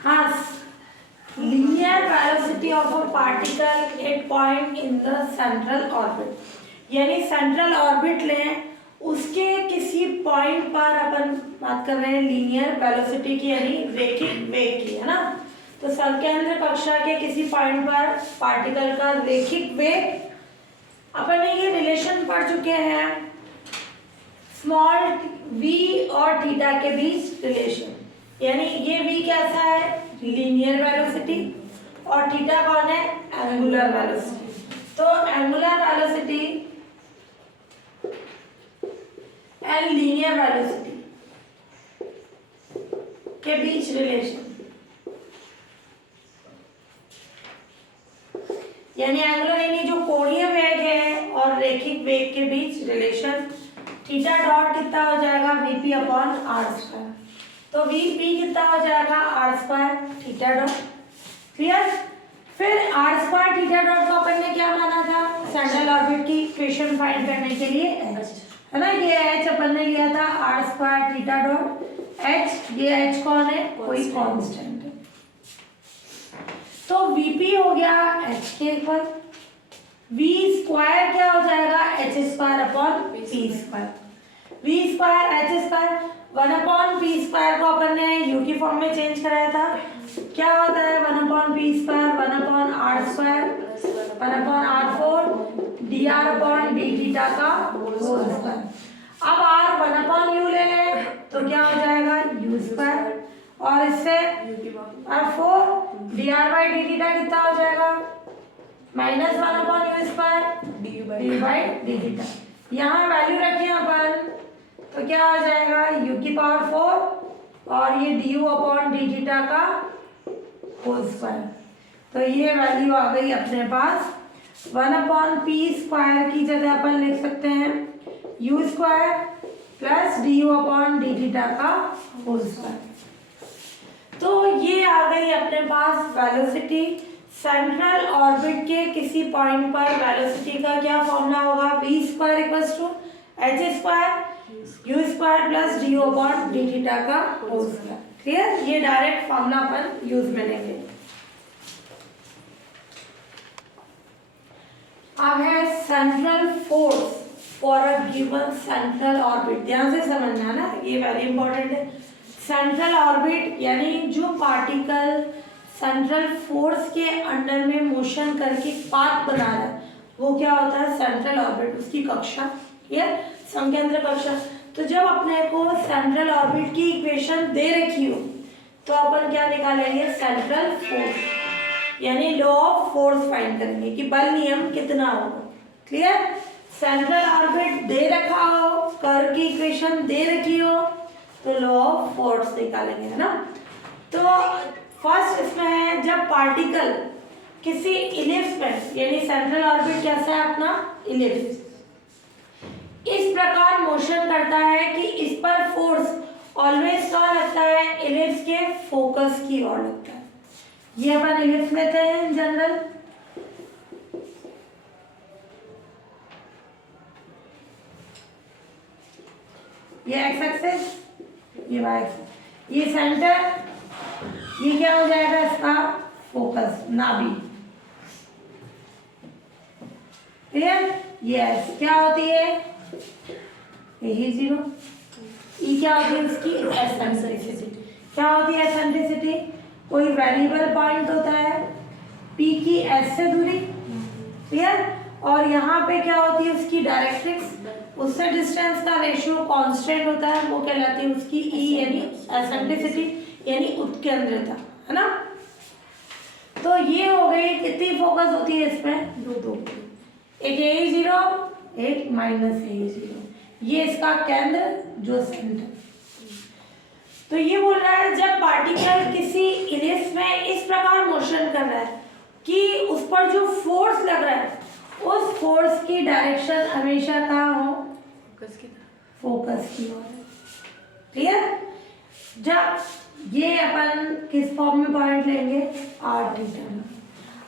हाँ, linear velocity of a particle at point in the central orbit, यानी central orbit लें, उसके किसी पॉइंट पर अपन बात कर रहे हैं लीनियर वेलोसिटी की, यानी रैखिक वेग की, है ना। तो संकेंद्र कक्षा के किसी पॉइंट पर पार्टिकल का रैखिक वेग, अपन ने ये रिलेशन पढ़ चुके हैं, स्मॉल v और थीटा के बीच रिलेशन, यानी ये v कैसा है, लीनियर वेलोसिटी, और थीटा कौन है, एंगुलर वेलोसिटी। तो angular velocity and linear velocity के बीच रिलेशन, यानी एंगुलर यानी जो कोणीय वेग है और रैखिक वेग के बीच रिलेशन, थीटा डॉट कितना हो जाएगा, वीपी अपॉन आर स्क्वायर। तो वीपी कितना हो जाएगा, R square theta dot, clear. फिर आर स्क्वायर थीटा डॉट को अपन ने क्या माना था, सेंट्रल ऑर्बिट की इक्वेशन फाइंड करने के लिए एच, है ना। ये एच अपन ने लिया था R square theta dot H, ये एच कौन है, कोई कांस्टेंट है। तो वीपी हो गया एच के इक्वल, वी स्क्वायर क्या हो जाएगा, H square upon P square, V square H square, 1 upon P square को अपन ने यू की फॉर्म में चेंज कराया था, क्या होता है 1 upon P square, 1 upon R square, 1 upon R four D R upon D theta का होल स्क्वायर। अब आर 1 अपॉन यू ले लें तो क्या हो जाएगा, यू स्क्वायर, और इससे R four D R by D theta कितना हो जाएगा, minus 1 upon U square D by D theta. यहाँ वैल्यू रखिए अपन तो क्या हो जाएगा, u की पावर 4 और ये du अपॉन डी थीटा का होल स्क्वायर। तो ये वैल्यू आ गई अपने पास, 1 अपॉन पी स्क्वायर की जगह अपन लिख सकते हैं u square plus du upon D theta का होल स्क्वायर। तो ये आ गई अपने पास वेलोसिटी। सेंट्रल ऑर्बिट के किसी पॉइंट पर वेलोसिटी का क्या फॉर्मूला होगा, v square equals to H square U square plus D upon D theta का होल स्क्वायर, क्लियर। ये डायरेक्ट फॉर्मूला अपन यूज में लेंगे। अब है central force for a given central orbit, ध्यान से समझना ना, ये वेरी इंपॉर्टेंट है। सेंट्रल ऑर्बिट यानी जो पार्टिकल सेंट्रल फोर्स के अंडर में मोशन करके पाथ बना रहा है, वो क्या होता है, सेंट्रल ऑर्बिट, उसकी कक्षा या संकेंद्र कक्षा। तो जब अपने को सेंट्रल ऑर्बिट की इक्वेशन दे रखी हो तो अपन क्या निकालेंगे, सेंट्रल फोर्स, यानी लॉ ऑफ फोर्स फाइंड करेंगे कि बल नियम कितना होगा, क्लियर। सेंट्रल ऑर्बिट दे रखा हो, कर्व की इक्वेशन दे रखी हो, तो लॉ ऑफ फोर्स निकालेंगे, है ना। तो फर्स्ट इसमें है, जब पार्टिकल किसी इलिप्स में, यानी सेंट्रल ऑर्बिट कैसा है अपना, इलिप्स, इस प्रकार मोशन करता है कि इस पर फोर्स ऑलवेज कहाँ लगता है, इलिप्स के फोकस की ओर लगता है। ये अपन इलिप्स लेते हैं इन जनरल, ये एक्स एक्सिस, ये वाई एक्सिस, ये सेंटर, ये क्या हो जाएगा इसका फोकस, नाभि, क्लियर। यस, क्या होती है, यही जीरो, ई क्या होती है उसकी एसेंट्रिसिटी। क्या होती है एसेंट्रिसिटी, कोई वेरिएबल पॉइंट होता है पी की एस से दूरी, क्लियर, और यहाँ पे क्या होती है उसकी डायरेक्ट्रिक्स, उससे डिस्टेंस का रेशियो कांस्टेंट होता है, वो कहलाती है उसकी ई, यानी एसेंट्रिसिटी, यानी उत्केंद्रता, है ना। तो ये हो गई, कितनी फोकस होती है इसमें, दो, एक यही जीरो, एक माइनस यही जीरो, ये इसका केंद्र जो सेंटर। तो ये बोल रहा है जब पार्टिकल किसी इलिप्स में इस प्रकार मोशन कर रहा है कि उस पर जो फोर्स लग रहा है, उस फोर्स की डायरेक्शन हमेशा कहाँ हो, फोकस की ओर, क्लियर। जब ये अपन किस फॉर्म में पॉइंट लेंगे, आर थीटा में।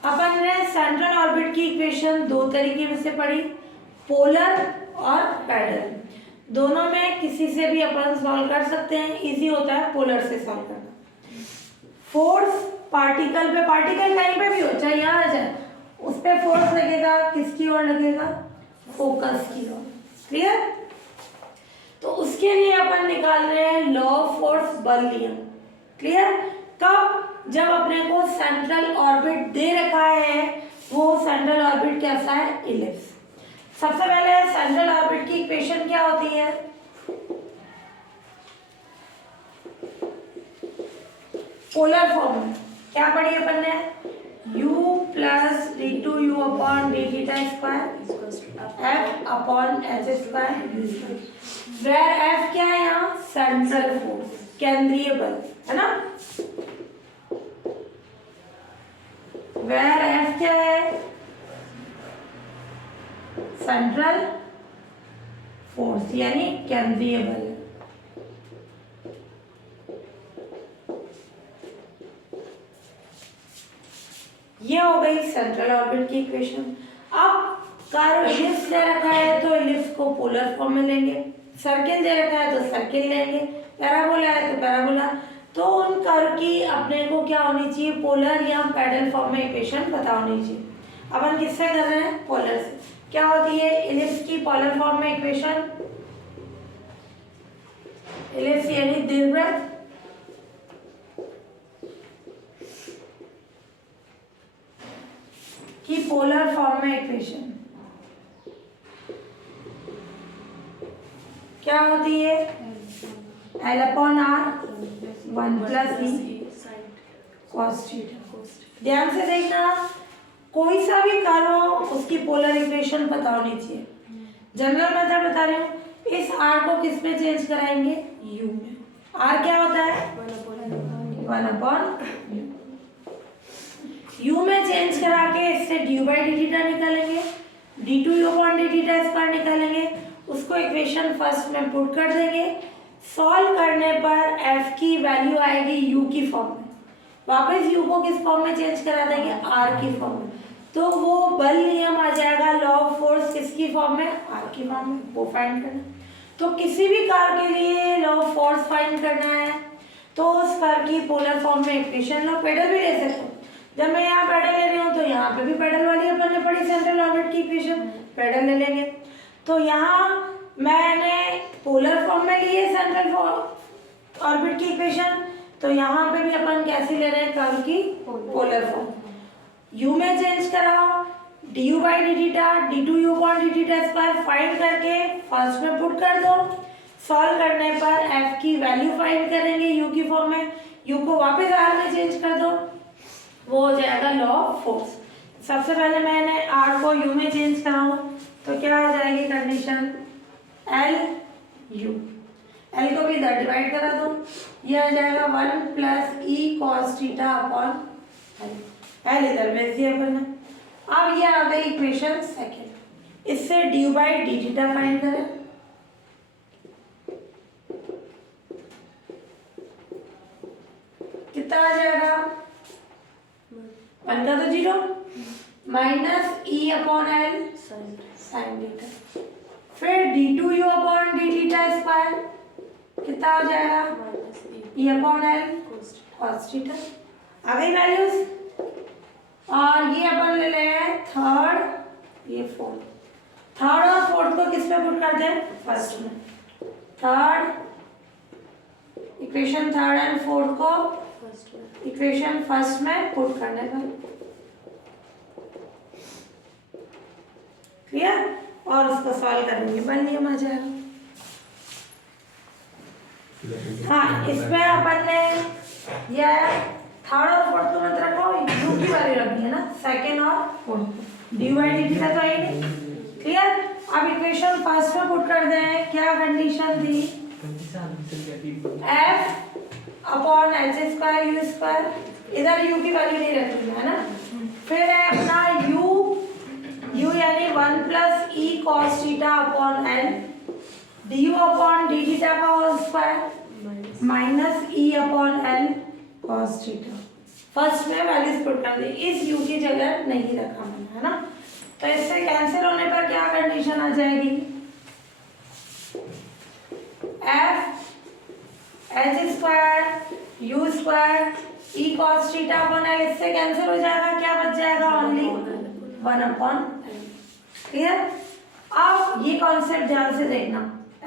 अपन ने सेंट्रल ऑर्बिट की इक्वेशन दो तरीके से पढ़ी, पोलर और पैरेलल, दोनों में किसी से भी अपन सॉल्व कर सकते हैं, इजी होता है पोलर से सॉल्व करना। पार्टिकल पे, पार्टिकल कहीं पे भी हो चाहे यहाँ आ जाए, उस पे फोर्स लगेगा, किसकी ओर लगेगा, फोकस की ओर। क्लियर? तो उसके लिए अपन निकाल रहे हैं लॉ ऑफ फोर्स, बल नियम। क्लियर? कब? जब अपने को सेंट्रल ऑर्बिट दे रखा है, वो सेंट्रल ऑर्बिट कैसा है, इलिप्स। सबसे पहले सेंट्रल ऑर्बिट की इक्वेशन क्या होती है, पोलर फॉर्म में क्या पढ़ी अपन ने, u plus D two U upon D theta square F upon H square, where F क्या है यहाँ, सेंट्रल फोर्स, केंद्रीय बल है ना। वेयर एफ क्या है, सेंट्रल फोर्स यानी केंद्रीय बल। ये हो गई सेंट्रल ऑर्बिट की इक्वेशन। अब कर्व इलिप्स दे रखा है तो इलिप्स को पोलर फॉर्म में लेंगे, सर्किल दे रखा है तो सर्किल लेंगे, पैराबोला है तो पैराबोला। तो उन कर्व की अपने को क्या होनी चाहिए, पोलर या पैडल फॉर्म में इक्वेशन पता होनी चाहिए। अपन किससे कर रहे हैं, पोलर से। क्या होती है इलिप्स की पोलर फॉर्म में इक्वेशन, इलिप्स यानी दीर्घवृत्त की पोलर फॉर्म में इक्वेशन क्या होती है, L upon R 1 plus E cos theta. ध्यान से देखना, कोई सा भी कर्व हो उसकी पोलर इक्वेशन पता होनी चाहिए। जनरल मेथड बता रही हूँ, इस r को किस में चेंज कराएंगे, u में। r क्या होता है, 1 अपॉन u में चेंज करा के इससे ड्यू बाई डी थीटा निकालेंगे, D two U upon D theta square निकालेंगे, उसको इक्वेशन फर्स्ट में पुट कर देंगे। सॉल्व करने पर f की वैल्यू आएगी u की फॉर्म में, वापस u को किस फॉर्म में चेंज करा देंगे, r की फॉर्म में। तो वो बल नियम आ जाएगा, लॉ ऑफ फोर्स किसकी फॉर्म में, r की फॉर्म में, वो फाइंड करना। तो किसी भी कार के लिए लॉ ऑफ फोर्स फाइंड करना है तो उस कार की पोलर फॉर्म में इक्वेशन लो। पेडल भी ले सकते हो, जब मैं यहाँ पेडल ले रही हूँ तो यहाँ पे भी पेडल वाली अपन ने पढ़ी सेंट्रल ऑर्बिट की इक्वेशन, पेडल ले लेंगे। तो यहाँ मैंने पोलर फॉर्म में ली है सेंट्रल ऑर्बिट की इक्वेशन, तो यहाँ पे भी अपन कैसी ले रहे हैं, कर्व की पोलर फॉर्म। u में चेंज कराओ, du by D theta, D two U upon D theta square find करके फर्स्ट में पुट कर दो। सॉल्व करने पर f की वैल्यू फाइंड करेंगे u की फॉर्म में, u को वापस r में चेंज कर दो, वो हो जाएगा लॉ ऑफ फोर्स। सबसे पहले मैंने r को u में चेंज कराऊं तो क्या आ जाएगी कंडीशन, L u, L को भी इधर डिवाइड करा दो, ये आ जाएगा 1 plus E cos theta upon L इधर भेज दिया अपन ने। अब ये आ गई इक्वेशन सेकेंड, इससे due by D theta find करें, कितना आ जाएगा, 1 का तो 0 minus E upon L sine theta, फिर D two U upon D theta square कितना हो जाएगा, E upon L cos theta. आ गई वैल्यूज, और ये अपन ले ले थर्ड, ये फोर्थ, थर्ड और फोर्थ को किस में पुट कर दें, फर्स्ट में। Third equation third and fourth को इक्वेशन फर्स्ट में पुट करने का, क्लियर, और उसको सॉल्व करेंगे, बन नियम आ जाएगा। हाँ, इसमें अपन ने यह थर्ड और फोर्थ को मत रखो, यू की वैल्यू रखनी है ना, सेकेंड और fourth, D by D theta तो है नहीं, क्लियर। अब इक्वेशन फर्स्ट में पुट कर दें, क्या कंडीशन थी, F upon H square U square, इधर यू की वैल्यू नहीं रखनी है ना, फिर है अपना यू यानी 1 plus E cos theta upon L, D U upon D theta का whole square minus E upon L cos theta. First में वैल्यूज पुट कर दी, इस u की जगह नहीं रखा मैंने, है ना। तो इससे कैंसिल होने पर क्या कंडीशन आ जाएगी, f H square U square ई कॉस थीटा अपॉन एल, इससे कैंसिल हो जाएगा, क्या बच जाएगा, ओनली 1 अपॉन एल। क्लियर। अब ये कॉन्सेप्ट ध्यान से देखना,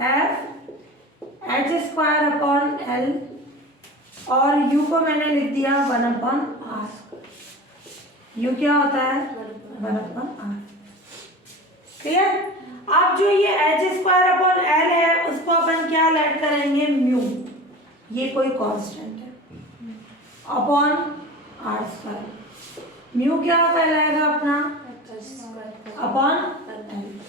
F H square upon L और यू को मैंने लिख दिया 1 अपॉन आर। यू क्या होता है, 1 अपॉन आर। क्लियर। अब जो ये एच स्क्वायर अपॉन एल है उसको अपन क्या लेट करेंगे, म्यू, ये कोई कांस्टेंट है, अपॉन आर स्क्वायर। म्यू क्या कहलाएगा अपना, अपॉन एल।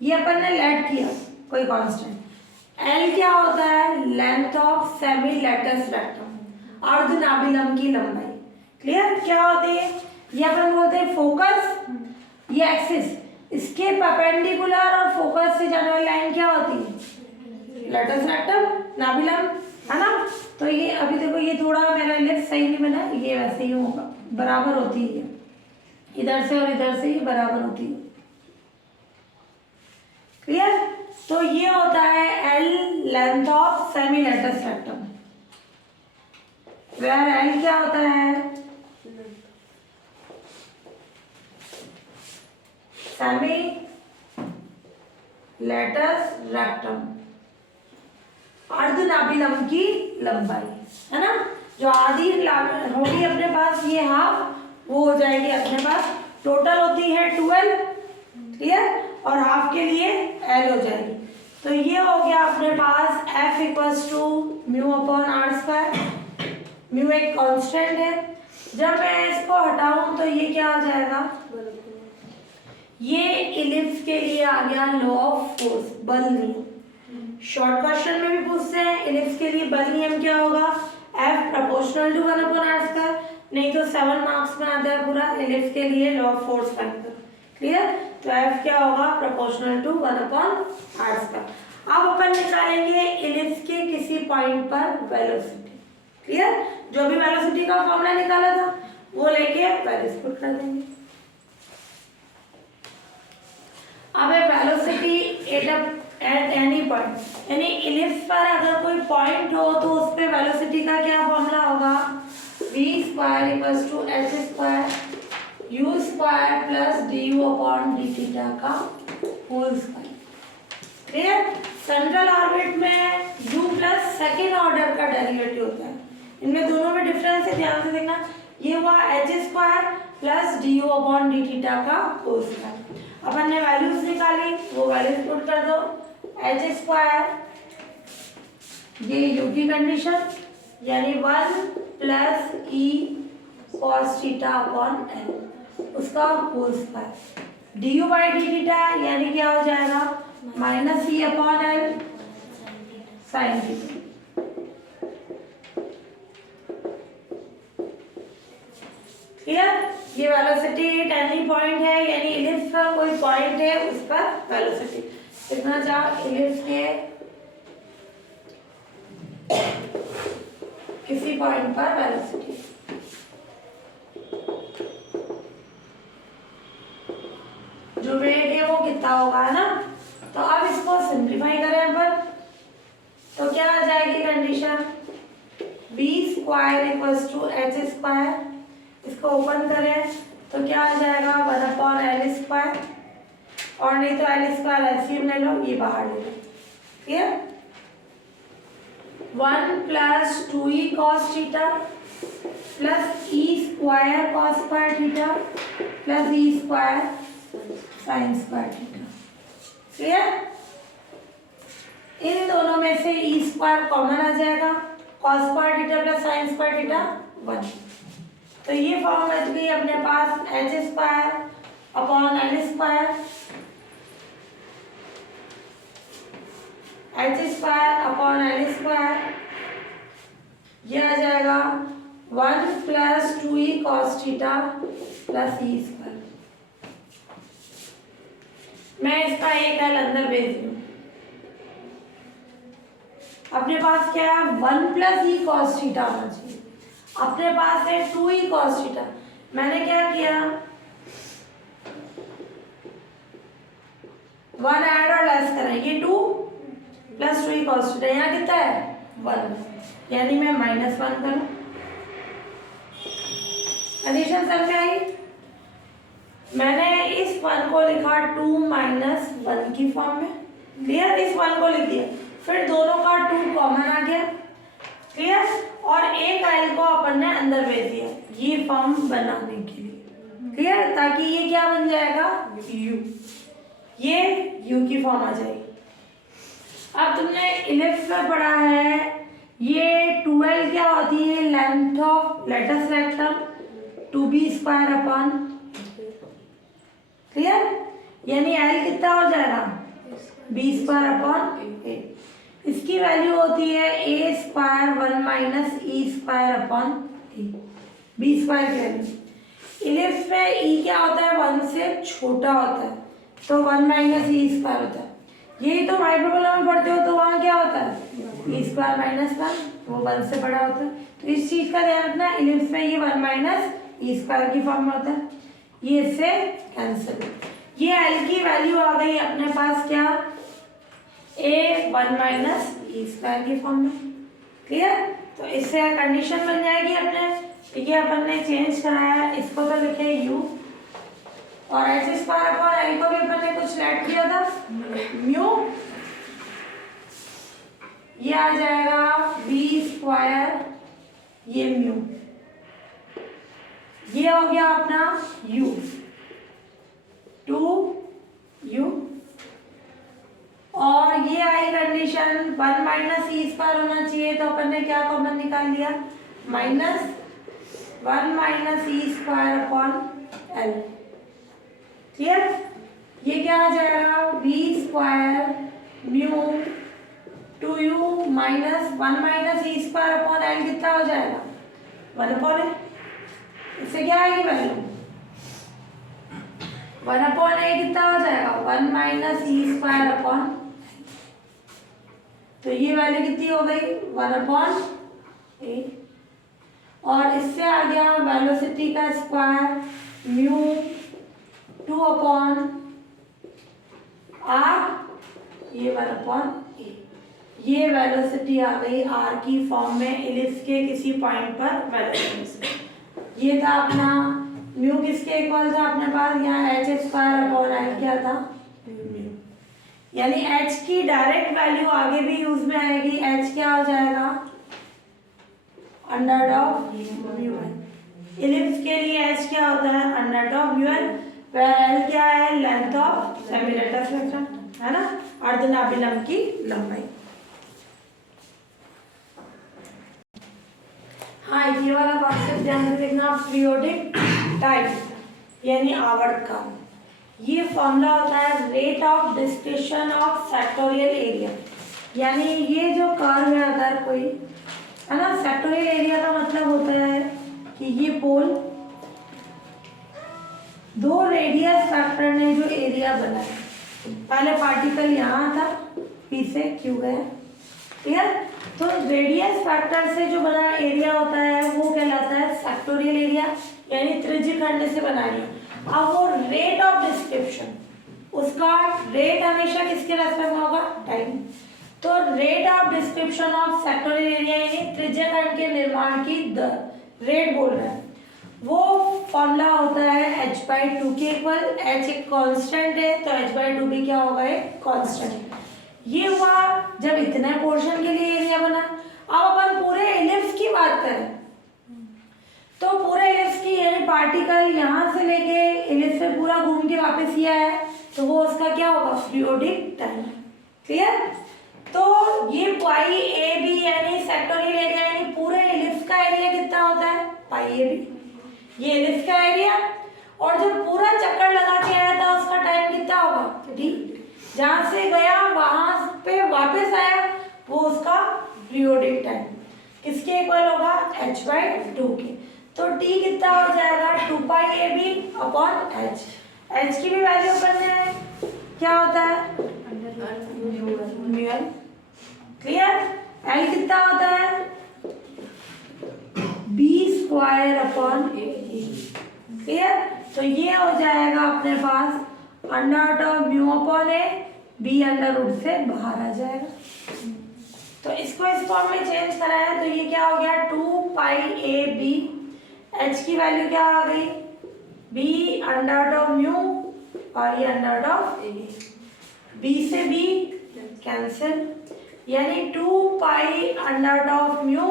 ये अपन ने लेट किया कोई कांस्टेंट। एल क्या होता है, length of semi latus rectum, अर्धनाभिलंब की लंबाई। क्लियर। क्या होती है, ये अपन बोलते हैं फोकस, ये एक्सिस, इसके परपेंडिकुलर और फोकस से जाने वाली लाइन क्या होती है, लेटस रेक्टम, नाभिलंब, है ना। तो ये अभी देखो ये थोड़ा मेरा इलिप्स सही नहीं बना, ये वैसे ही होगा, बराबर होती है, इधर से और इधर से ये बराबर होती है। क्लियर। तो ये होता है L, length of semi latus rectum, where L क्या होता है, सेमी लेटस रेक्टम, अर्धनाभिलंब की लंबाई, है ना। जो आधी होगी अपने पास ये हाफ, वो हो जाएगी अपने पास, टोटल होती है 12, क्लियर, और हाफ के लिए एल हो जाएगी। तो ये हो गया अपने पास F equals to mu upon R square. Mu एक कांस्टेंट है, जब मैं इसको हटाऊं तो ये क्या आ जाएगा, ये इलिप्स के लिए आ गया लॉ ऑफ फोर्स, बल नियम। शॉर्ट क्वेश्चन में भी पूछते हैं इलिप्स के लिए बल नियम क्या होगा, F proportional to 1 upon R square, नहीं तो 7 मार्क्स में आता है पूरा इलिप्स के लिए law of force factor. Clear. तो F क्या होगा, proportional to 1 upon R square. अब अपन निकालेंगे इलिप्स के किसी पॉइंट पर वेलोसिटी। क्लियर। जो भी वेलोसिटी का फॉर्मूला निकाला था वो लेके वैल्यूज पुट कर देंगे। अब वेलोसिटी एट एनी पॉइंट, यानी इलिप्स पर अगर कोई पॉइंट हो तो उस पे वेलोसिटी का क्या फॉर्मूला होगा, v square equals to H square U square plus D U upon D theta का whole square. Clear. Central orbit में u प्लस सेकेंड ऑर्डर का डेरिवेटिव होता है, इनमें दोनों में डिफरेंस है, ध्यान से देखना। ये हुआ H square plus D U upon D theta का होल स्क्वायर। अपन ने वैल्यूज निकाली, वो वैल्यूज पुट कर दो, एच स्क्वायर, ये यू की कंडीशन, यानी 1 plus E cos theta upon L, उसका whole square, D U by D theta यानी क्या हो जाएगा, minus E upon L sine theta. Clear. ये वेलोसिटी टर्निंग पॉइंट है, यानी इलिप्स का कोई पॉइंट है उस पर वेलोसिटी कितना चाहो, इलिप्स के किसी पॉइंट पर वेलोसिटी। जो वेट है वो कितना होगा, है ना। तो अब इसको सिंप्लीफाई करें अपन, तो क्या आ जाएगी condition, v square equals to H square, इसको ओपन करें तो क्या आ जाएगा 1 अपॉन एल स्क्वायर, और नहीं तो एल स्क्वायर एलसीएम ले लो, ये बाहर ले लो। Clear. 1 plus 2e cos theta plus e square cos square theta plus e square sine square theta. Clear. इन दोनों में से e स्क्वायर कॉमन आ जाएगा, cos square theta plus sine square theta 1। तो ये फॉर्म बच गई अपने पास H square upon L square, H square upon L square, ये आ जाएगा 1 plus 2e cos theta plus E square. मैं इसका एक एल अंदर भेज दूँ, अपने पास क्या है 1 प्लस ई कॉस थीटा आना चाहिए, अपने पास है 2e कॉस थीटा। मैंने क्या किया 1 ऐड और लेस करें, ये 2 प्लस 2e कॉस थीटा, यहाँ कितना है 1, यानी मैं -1 करूँ। कंडीशन समझ में आई? मैंने इस 1 को लिखा 2 - 1 की फॉर्म में, क्लियर? इस 1 को लिख दिया, फिर दोनों का 2 कॉमन आ गया, क्लियर? और एक आयल को अपन ने अंदर भेज दिया ये फॉर्म बनाने के लिए, क्लियर? ताकि ये क्या बन जाएगा, u, ये u की फॉर्म आ जाएगी। अब तुमने इलिप्स में पढ़ा है, ये 2l क्या होती है, length of latus rectum 2b² clear? यानी l कितना हो जाएगा, b²/a। इसकी वैल्यू होती है a² 1 - e²/a, b² की वैल्यू। इलिप्स में e क्या होता है, 1 से छोटा होता है, तो 1 - e² होता है। यही तो हाइपरबोला में पढ़ते हो तो वहाँ क्या होता है, e² - 1, वो 1 से बड़ा होता है। तो इस चीज का ध्यान रखना, इलिप्स में ये 1 - e² की फॉर्म में होता है, ये इससे कैंसिल। ये l की वैल्यू आ गई अपने पास क्या, a 1 - e² की फॉर्म में, क्लियर? तो इससे कंडीशन बन जाएगी अपने, ये अपन ने चेंज कराया है, इसको तो लिखे u, और h²/l को भी अपन ने कुछ लेट किया था म्यू, ये आ जाएगा b², ये म्यू, ये हो गया अपना u, 2u, और ये आई कंडीशन 1 - e² होना चाहिए, तो अपन ने क्या कॉमन निकाल लिया, -1 - e²/l, क्लियर? ये क्या आ जाएगा, b² म्यू 2u - 1 - e²/l कितना हो जाएगा, 1/a। इससे क्या आएगी वैल्यू, 1/a कितना हो जाएगा, 1 - e²/l, तो ये वैल्यू कितनी हो गई, 1/a। और इससे आ गया वेलोसिटी का स्क्वायर म्यू 2/r, ये 1/a, ये वेलोसिटी आ गई r की फॉर्म में इलिप्स के किसी पॉइंट पर वेलोसिटी। ये था अपना म्यू, किसके इक्वल था अपने पास, यहाँ h² क्या था, यानी h की डायरेक्ट वैल्यू आगे भी यूज में आएगी, h क्या हो जाएगा, √μl। इलिप्स के लिए h क्या होता है, √μl, where l क्या है, लेंथ ऑफ सेमीलेटस रेक्टम, है ना, अर्धनाभिलंब की लंबाई। हाँ, ये वाला कॉन्सेप्ट ध्यान से देखना, पीरियोडिक टाइम यानी आवर्तकाल। ये फॉर्मूला होता है rate of description of sectoral area, यानी ये जो कर्व है अगर कोई, है ना, सेक्टोरियल एरिया का मतलब होता है कि ये पोल, दो रेडियस फैक्टर ने जो एरिया बनाया, पहले पार्टिकल यहाँ था, पी से क्यू गया, क्लियर? तो रेडियस फैक्टर से जो बना एरिया होता है वो कहलाता है सेक्टोरियल एरिया, यानी त्रिज्यखंड से बना लिया। अब वो रेट ऑफ डिस्क्रिप्शन, उसका रेट हमेशा किसके रेस्पेक्ट में होगा, टाइम। तो rate of description of sectoral area यानी त्रिज्यखंड के निर्माण की दर, रेट बोल रहे हैं, वो फॉर्मूला होता है h/2 के इक्वल। h एक कांस्टेंट है तो h/2 भी क्या होगा, एक कांस्टेंट। ये हुआ जब इतने पोर्शन के लिए एरिया बना। अब अपन पूरे इलिप्स की बात करें तो पूरे इलिप्स की, यानी पार्टिकल यहाँ से लेके इलिप्स पे पूरा घूम के वापस ये आया, तो वो उसका क्या होगा, पीरियोडिक टाइम, क्लियर? तो ये पाई ए बी यानी सेक्टोरियल एरिया, यानी पूरे इलिप्स का एरिया कितना होता है, पाई ए बी, ये इलिप्स का एरिया। और जब पूरा चक्कर लगा के आया था उसका टाइम कितना होगा, डी। जहां से गया वहां पे वापस आया, वो उसका पीरियोडिक टाइम किसके इक्वल होगा, h/2 के। तो t कितना हो जाएगा, 2πab/h। h की भी वैल्यू करने है, क्या होता है, म्यूएल, क्लियर? l कितना होता है, b²/a, क्लियर? तो ये हो जाएगा अपने पास √μ/a, b अंडर रूट से बाहर आ जाएगा। तो इस इसको इस फॉर्म में चेंज करा है तो ये क्या हो गया 2πab, h की वैल्यू क्या आ गई b अंडर ऑफ म्यू और ये अंडर ऑफ a, b से b कैंसिल यानी 2 अंडर ऑफ म्यू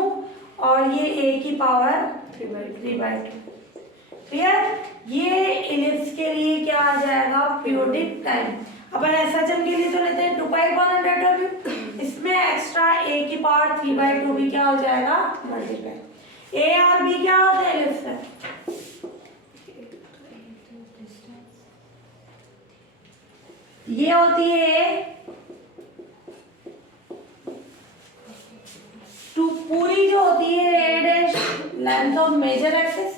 और ये a की पावर 3/2। क्लियर। ये इलिप्स के लिए क्या आ जाएगा पीरियोडिक टाइम। अपन एसएचएम के लिए तो लेते हैं 2π/100, इसमें एक्स्ट्रा a की पावर 3/2 भी क्या हो जाएगा मल्टीप्लाई। a और b क्या होते हैं इलिप्स में, ये होती है टू पूरी जो होती है a dash length of major axis,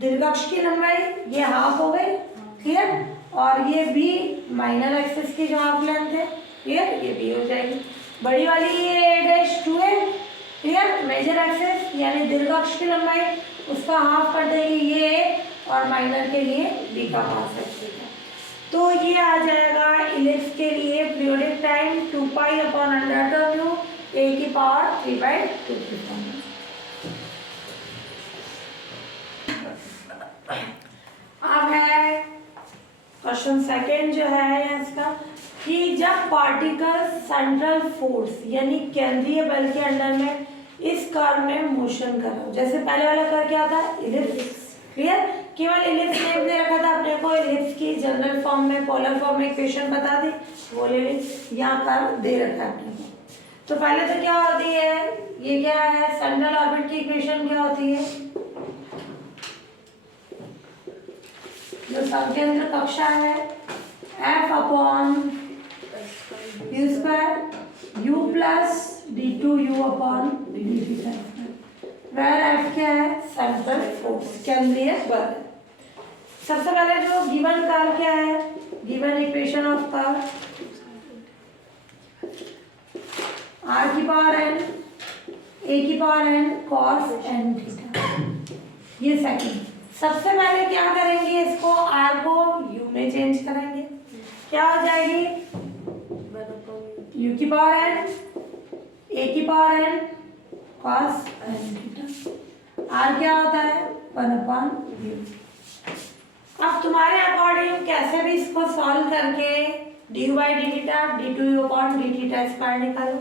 दीर्घअक्ष की लंबाई ये हाफ हो गई। क्लियर। और ये b माइनर एक्सिस की जो हाफ लेंथ है क्लियर, ये b हो जाएगी। बड़ी वाली ये a डैश 2 है। क्लियर। मेजर एक्सिस यानी दीर्घअक्ष की लंबाई उसका हाफ कर देंगे ये और माइनर के लिए b का हाफ है। तो ये आ जाएगा इलिप्स के लिए पीरियोडिक टाइम 2π/√, a की पावर 3/2। अब है क्वेश्चन सेकंड जो है इसका कि जब पार्टिकल सेंट्रल फोर्स यानी केंद्रीय बल के अंडर में इस कर्व में मोशन कर रहा हो, जैसे पहले वाला कर्व क्या था इलिप्स। क्लियर। केवल इलिप्स नेम दे रखा था अपने को, इलिप्स की जनरल फॉर्म में पोलर फॉर्म में इक्वेशन बता दी, वो ले ली। यहाँ कर्व दे रखा है अपने को। तो पहले तो क्या होती है, ये क्या है सेंट्रल ऑर्बिट की इक्वेशन क्या होती है, जो संकेंद्र कक्षा है F/u² u plus d2u/dt, where F क्या है सेंट्रल फोर्स केंद्रीय बल। सबसे पहले जो गिवन कर्व क्या है, given equation of curve r की पावर n a की power n cos n theta. ये सेकंड। सबसे पहले क्या करेंगे, इसको r को u में चेंज करेंगे, क्या हो जाएगी u की पावर n a की power n cos n theta. r क्या होता है 1/u। अब तुम्हारे अकॉर्डिंग कैसे भी इसको सॉल्व करके du/dt d2u/dt स्क्वायर निकालो।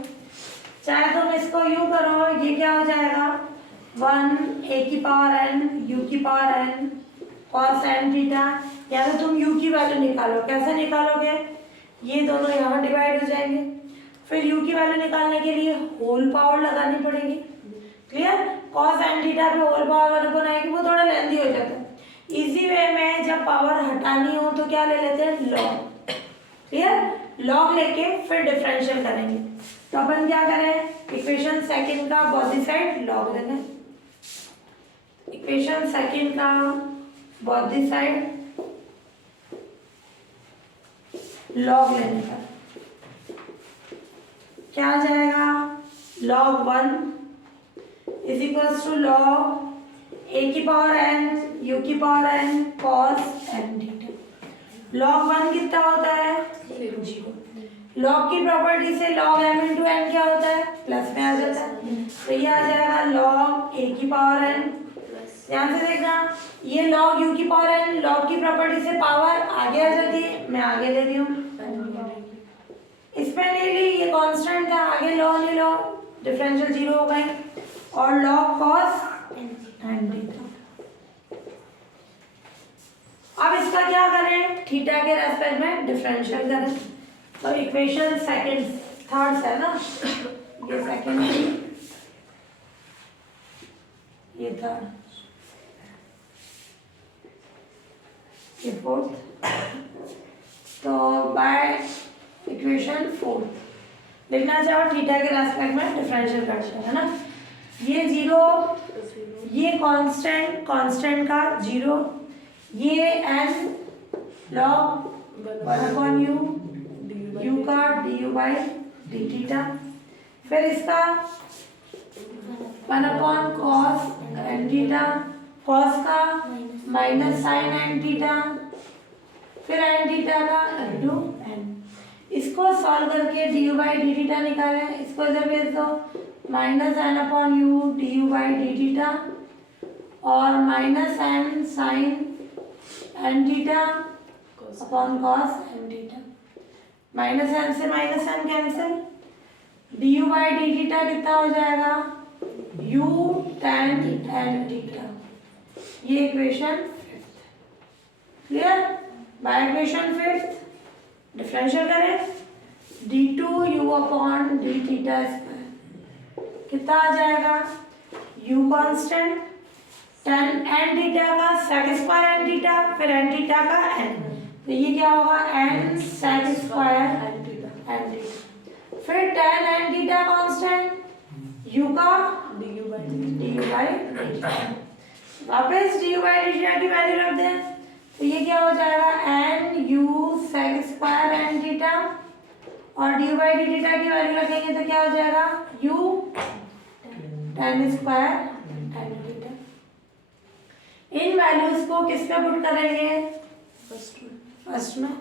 चाहे तुम इसको u करो, ये क्या हो जाएगा 1 a की पावर n u की power n cos n theta, या तो तुम u की वैल्यू निकालो। कैसे निकालोगे, ये दोनों यहाँ डिवाइड हो जाएंगे, फिर u की वैल्यू निकालने के लिए होल पावर लगानी पड़ेगी। क्लियर। cos n थीटा पे होल पावर 1 बनाएगी, वो थोड़ा लेंथी हो जाता है। इजी वे में जब पावर हटानी हो तो क्या ले लेते हैं लॉग। क्लियर। लॉग लेके फिर डिफरेंशियल करेंगे। तो अपन क्या करें, इक्वेशन सेकंड का बोथ साइड लॉग लेंगे, इक्वेशन सेकंड का बोथ साइड लॉग लेने का क्या आ जाएगा, log 1 is equals to log a की पावर n u की power n cos n theta. log 1 कितना होता है 0। log की प्रॉपर्टी से log m इंटू n क्या होता है प्लस में आ जाता है, तो ये आ जाएगा log a की पावर n। ध्यान से देखना, ये log u की पावर n log की प्रॉपर्टी से पावर आगे आ जाती है, मैं आगे ले रही हूँ, इसमें ले ली, ये कांस्टेंट था, आगे लो ले लो, डिफरेंशियल 0 हो गई, और log cos n थीटा। अब इसका क्या करें, थीटा के रेस्पेक्ट में डिफरेंशियल करें। तो इक्वेशन सेकंड थर्ड है ना, ये सेकंड थी, ये थर्ड, ये फोर्थ। तो बाय इक्वेशन फोर्थ लिखना चाहो थीटा के रेस्पेक्ट में डिफरेंशियल कर सकते है ना। ये 0, ये कांस्टेंट का 0, ये n log 1/u u का du/d थीटा, फिर इसका 1/cos n थीटा, cos का माइनस sin n थीटा, फिर n थीटा का इंटू n। इसको सॉल्व करके D U by D theta निकालें, इसको इधर भेज दो, minus N upon U D U by D theta और minus N sine N theta upon cos N theta, minus N से minus N cancel, D U by D theta कितना हो जाएगा, यू टेन एन थीटा। ये equation fifth, clear. By equation fifth differential करें, D two U upon D theta square कितना आ जाएगा, U constant, tan N theta का sec square N theta, फिर एन थीटा का एन, तो ये क्या होगा N sec square N theta, फिर tan N theta constant, U का D U by D theta, वापस D U by D theta की वैल्यू रख दें, तो ये क्या हो जाएगा N U sec square N theta और D U by D theta की वैल्यू रखेंगे तो क्या हो जाएगा U tan square N theta. इन वैल्यूज को किस पे पुट करेंगे, फर्स्ट में,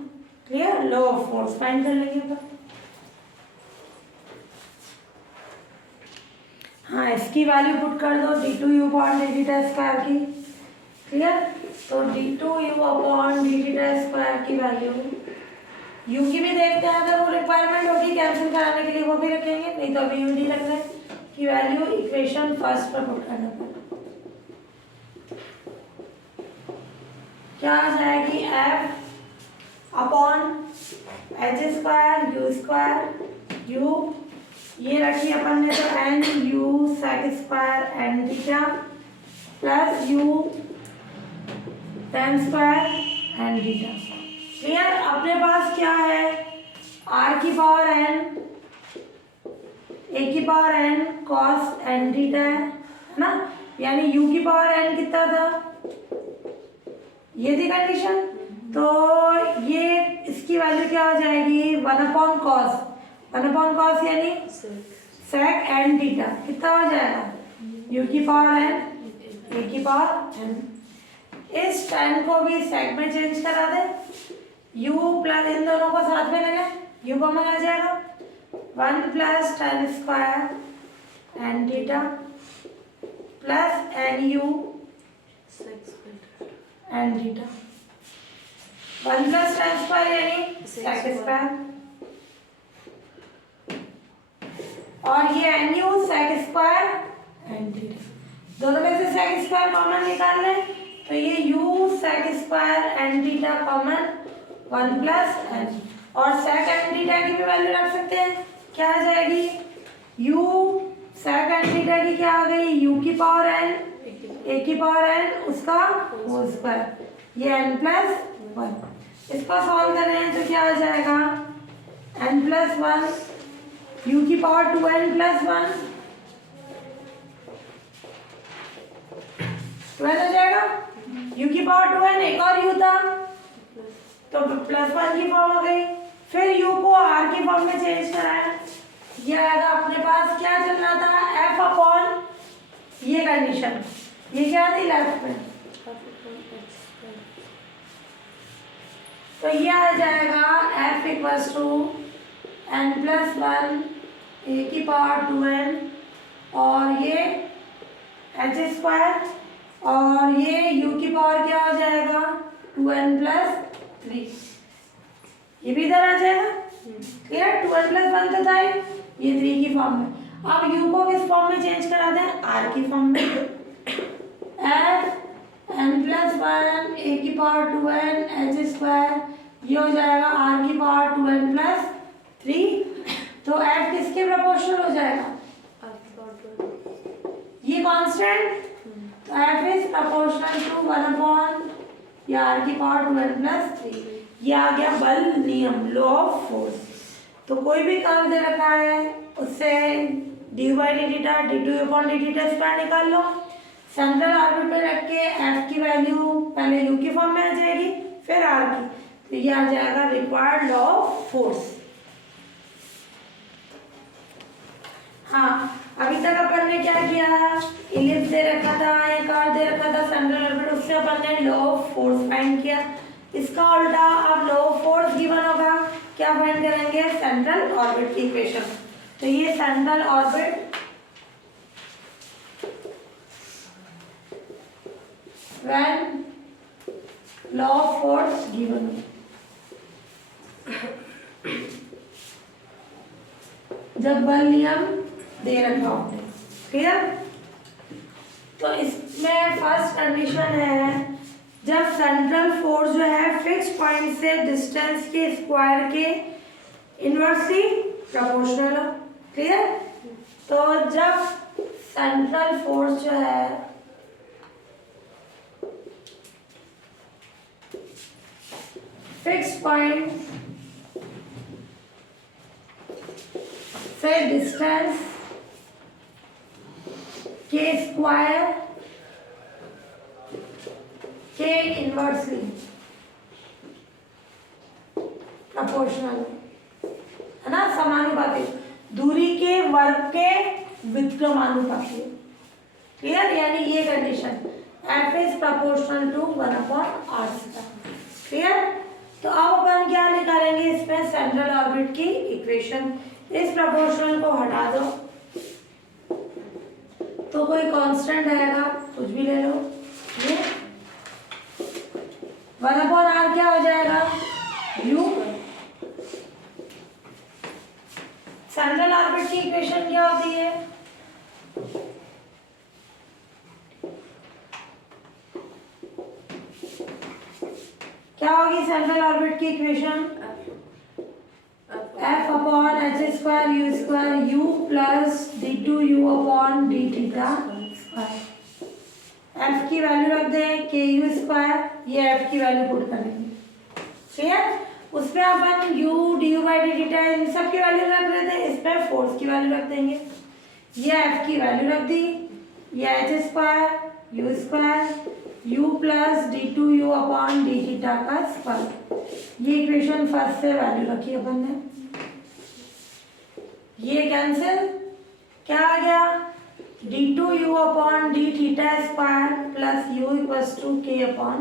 clear. Law of force find कर लेंगे तो हाँ, इसकी वैल्यू पुट कर दो D two U upon D theta square की, क्लियर। तो D two U upon D theta square की वैल्यू, यू की भी देखते हैं, अगर वो रिक्वायरमेंट होगी कैंसिल कराने के लिए वो भी रखेंगे, नहीं तो अभी यू नहीं रख रहे की वैल्यू इक्वेशन फर्स्ट पर पुट करना पड़ेगा। क्या आ जाएगी F upon H square U square U, ये रखी अपन ने तो N U sec square N theta plus U tan square N theta, clear. अपने पास क्या है, आर की पावर एन, ए की power N cos N theta है ना, यानी यू की पावर एन कितना था, ये थी कंडीशन, तो ये इसकी वैल्यू क्या हो जाएगी वन अपॉन कॉस यानी सेक एन थीटा कितना हो जाएगा, यू की पावर एन ए की पावर एन। इस टेन को भी सेक में चेंज करा दे, u प्लस इन दोनों को साथ में ले लें, u कॉमन आ जाएगा, one plus tan square N theta plus N U N theta, one plus tan square यानी सेक स्क्वायर और ये N U sec square N theta, दोनों में से सेक स्क्वायर कॉमन निकाल लें, तो ये u sec square N theta common one plus N, और सेक एन थीटा की भी वैल्यू रख सकते हैं, क्या आ जाएगी u सेक एन थीटा की क्या आ गई, u की पावर n a की पावर n उसका होल स्क्वायर, ये n प्लस वन। इसको सॉल्व करें तो क्या आ जाएगा n प्लस वन, u की पावर 2n प्लस वन 12 हो जाएगा, u की पावर 2n एक और u था तो प्लस वन की फॉर्म हो गई, फिर u को r की फॉर्म में चेंज कराया, ये आएगा अपने पास क्या चल रहा था f अपॉन ये कंडीशन, ये क्या थी लेफ्ट में, तो ये आ जाएगा f equals to n plus one A की पावर 2n और ये एच स्क्वायर और ये u की पावर क्या हो जाएगा 2n प्लस 3, ये भी इधर आ जाएगा, क्लियर। 2n प्लस वन तो था ये 3 की फॉर्म में, अब u को किस फॉर्म में चेंज करा दें, r की फॉर्म में, f n plus one A की पावर 2n एच स्क्वायर, ये हो जाएगा r की पावर 2n प्लस 3, तो f किसके प्रोपोर्शनल हो जाएगा, ये कांस्टेंट, तो f is proportional to 1 upon या r की पावर 2n प्लस 3, ये आ गया बल नियम, लॉ ऑफ फोर्स। तो कोई भी कर्व दे रखा है उससे D by D theta D two upon D theta square निकाल लो, सेंट्रल ऑर्बिट पे रख के f की वैल्यू पहले u की फॉर्म में आ जाएगी फिर r की, तो ये आ जाएगा रिक्वायर्ड लॉ ऑफ फोर्स। हाँ, अभी तक अपन ने क्या किया, इलिप्स दे रखा था या कर्व दे रखा था सेंट्रल ऑर्बिट, उससे अपन ने लॉ ऑफ फोर्स फाइंड किया, इसका उल्टा अब लॉ ऑफ फोर्स गिवन होगा क्या फाइंड करेंगे, सेंट्रल ऑर्बिट की इक्वेशन। तो ये central orbit when law of force given, जब बल नियम दे रखा हो। क्लियर? तो इसमें फर्स्ट कंडीशन है जब सेंट्रल फोर्स जो है फिक्स पॉइंट से डिस्टेंस के स्क्वायर के इनवर्सली प्रोपोर्शनल हो। क्लियर? तो जब सेंट्रल फोर्स जो है फिक्स पॉइंट से डिस्टेंस के स्क्वायर के इनवर्सली प्रोपोर्शनल है ना, समानुपाती, दूरी के वर्ग के व्युत्क्रमानुपाती। क्लियर? यानी ये condition F is proportional to 1/r²। Clear? तो अब अपन क्या निकालेंगे इसमें, सेंट्रल ऑर्बिट की इक्वेशन। इस प्रोपोर्शनल को हटा दो तो कोई कांस्टेंट आएगा, कुछ भी ले लो। ये 1/r क्या हो जाएगा, u। सेंट्रल ऑर्बिट की इक्वेशन क्या होती है, क्या होगी सेंट्रल ऑर्बिट की equation, F/h² u plus d2u d theta square. F की वैल्यू रख दें ku², ये F की वैल्यू पुट करेंगे। क्लियर? उसमें अपन u du/d इन सब की वैल्यू रख देते हैं, इसमें फोर्स की वैल्यू रख देंगे। ये F की वैल्यू रख दी, ये h² u² u plus d2u d theta का स्क्वायर। ये इक्वेशन फर्स्ट से वैल्यू रखी अपन ने, ये कैंसिल, क्या आ गया, d2u d theta square plus u equals to k/h²।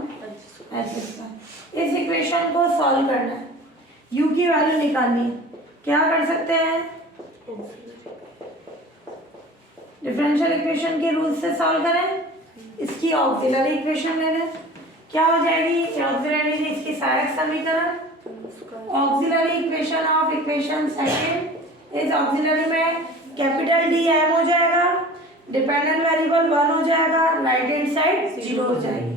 इस इक्वेशन को सॉल्व करना है, u की वैल्यू निकालनी है। क्या कर सकते हैं, डिफरेंशियल इक्वेशन के रूल से सॉल्व करें, इसकी ऑक्सिलरी इक्वेशन ले लें। क्या हो जाएगी, ऑक्सिलरी इसकी सहायक समीकरण, auxiliary equation of equation second इस ऑक्सिलरी में कैपिटल D m हो जाएगा, डिपेंडेंट वेरिएबल 1 हो जाएगा, राइट हैंड साइड 0 हो जाएगी,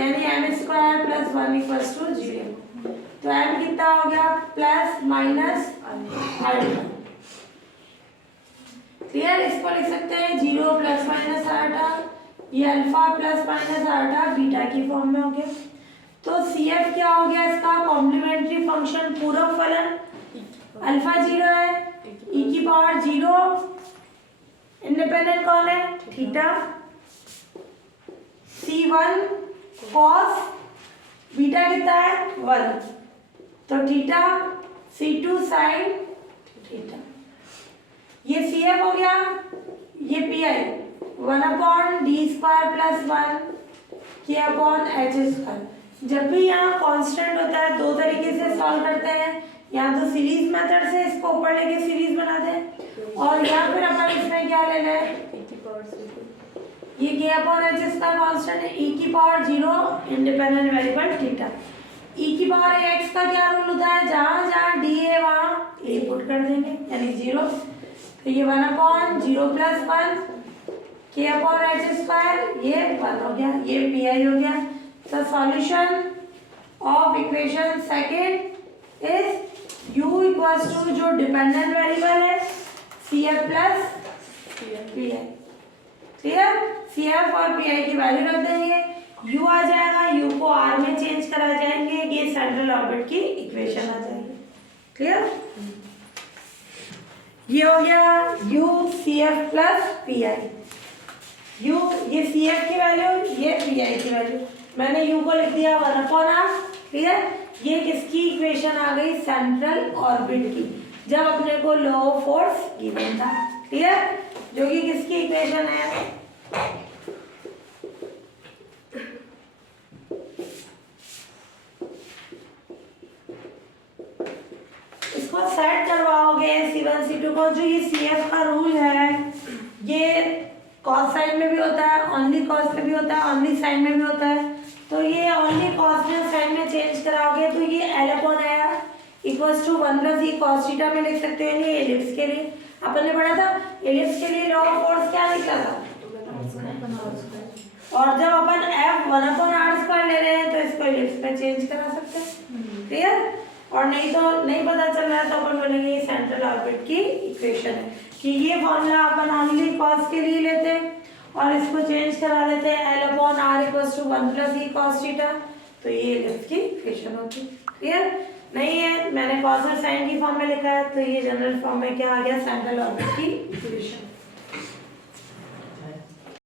यानी m² + 1 = 0। तो m कितना हो गया, प्लस माइनस अल्फा। क्लियर? इसको लिख सकते हैं 0 + -α, ये अल्फा प्लस माइनस आटा बीटा की फॉर्म में हो गया। तो CF क्या हो गया, इसका कॉम्प्लीमेंट्री फंक्शन पूरक फलन, अल्फा 0 है, e⁻0 इंडिपेंडेंट कौन है, थीटा, C1 cos बीटा कितना है 1, तो थीटा, C2 sin थीटा। ये CF हो गया, ये PI 1/d² + 1 k/h²। जब भी यहाँ कांस्टेंट होता है दो तरीके से सॉल्व करते हैं, या तो सीरीज मेथड से इसको ऊपर लेके सीरीज बनाते हैं, और या फिर अपन इसमें क्या लेना है, ये k/h² कांस्टेंट है, e⁻0 independent variable theta. e⁻x का क्या रूल होता है, जहाँ जहाँ d है वहाँ a पुट कर देंगे, यानी 0। तो ये 1/0 + 1 k/h², ये 1 हो गया, ये PI हो गया। तो solution of equation second is u = जो डिपेंडेंट वेरिएबल है CF + PI। क्लियर? CF और PI की वैल्यू रख देंगे, u आ जाएगा, u को r में चेंज करा जाएंगे, ये सेंट्रल ऑर्बिट की इक्वेशन आ जाएगी। क्लियर? ये हो गया u CF + PI। u ये CF की वैल्यू, ये PI की वैल्यू, मैंने u को लिख दिया 1/r। क्लियर? ये किसकी इक्वेशन आ गई, सेंट्रल ऑर्बिट की, जब अपने को लॉ ऑफ फोर्स गिवन था। क्लियर? जो कि किसकी इक्वेशन है, इसको सेट करवाओगे C1 C2 को, जो ये CF का रूल है ये कॉस साइन में भी होता है, ओनली कॉस में भी होता है, ओनली साइन में भी होता है। तो ये ओनली कॉस में साइन में चेंज कराओगे तो ये L/R equals to 1 + e cos theta में लिख सकते हैं। ये एलिप्स के लिए अपन ने पढ़ा था, एलिप्स के लिए लॉ ऑफ फोर्स क्या निकला था, और जब अपन F1/r² ले रहे हैं तो इसको एलिप्स में चेंज करा सकते हैं। क्लियर? और नहीं तो नहीं पता चल रहा है तो अपन बोलेंगे ये सेंट्रल ऑर्बिट की इक्वेशन है कि ये फॉर्मूला अपन ओनली कॉस के लिए लेते हैं और इसको चेंज करा देते हैं L/R equals to 1 + e cos theta, तो ये एलिप्स की इक्वेशन होती है। क्लियर? नहीं है, मैंने कॉस और साइन की फॉर्म में लिखा है तो ये जनरल फॉर्म में क्या आ गया, सेंट्रल ऑर्बिट की इक्वेशन।